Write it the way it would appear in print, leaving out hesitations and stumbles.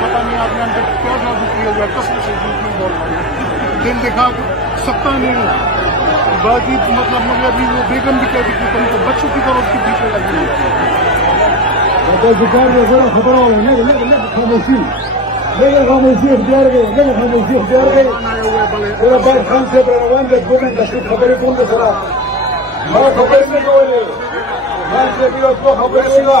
पता नहीं आपने अंदर क्या जादू किया हुआ, कसम से झूठ नहीं बोल रहा हूँ। दिन दिखा सकता नहीं है बाकी, मतलब मुझे अभी वो बेगम भी कहती थी तुम तो बच्चों की तरफ उसके पीछे लगी हुई। खामोशी अख्तियार गए, खामोशी अख्तियार गए। मेरा बात खान से प्रवान के गोमें का खबर कौन का सरा मैं खबर नहीं बोले खान से भी उसको खबर देगा।